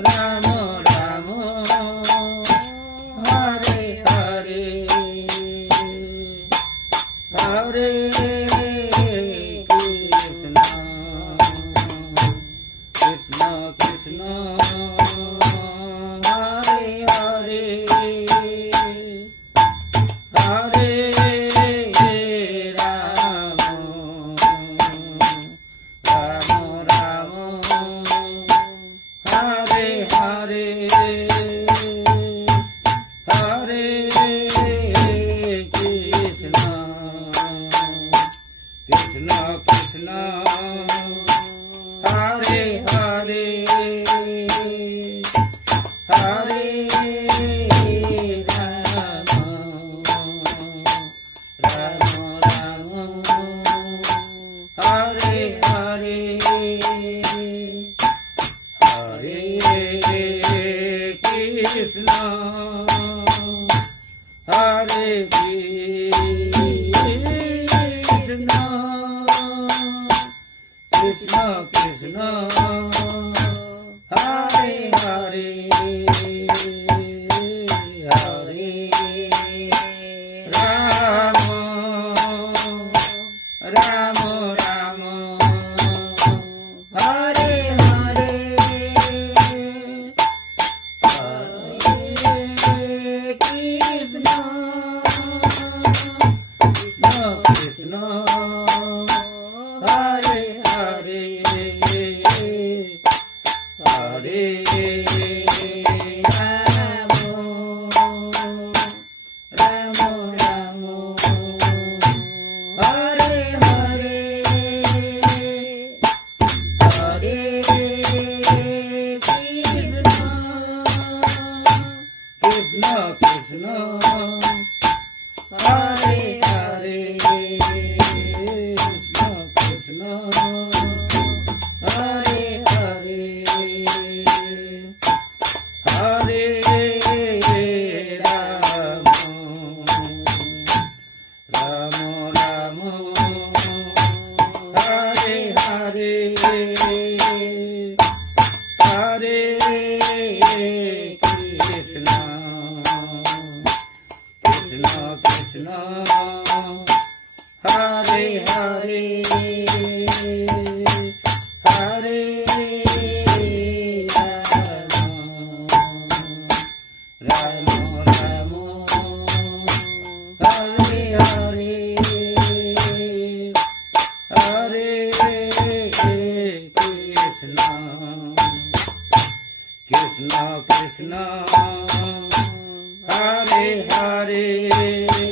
Ram Ram Hare Hare Hare Krishna Krishna Krishna Hare Hare Hare Ram Ram Ram Hare Hare Hare Krishna Krishna Krishna Hare Hare Hare Ram Ram Ram Hare Hare Hare Krishna Hare Krishna Krishna Krishna Hare Hare Hare Ram Ram Ram Hare Hare Hare Krishna Krishna Hare Hare Hare Ram Ram Ram Hare Hare Hare Krishna Krishna Krishna Hare Hare Krishna Krishna Hare Hare Hare Ram Ram Ram Hare Hare Hare Krishna Krishna Krishna Hare Hare Hare Ram Ram Hare Hare Hare Krishna Krishna Krishna Hare Hare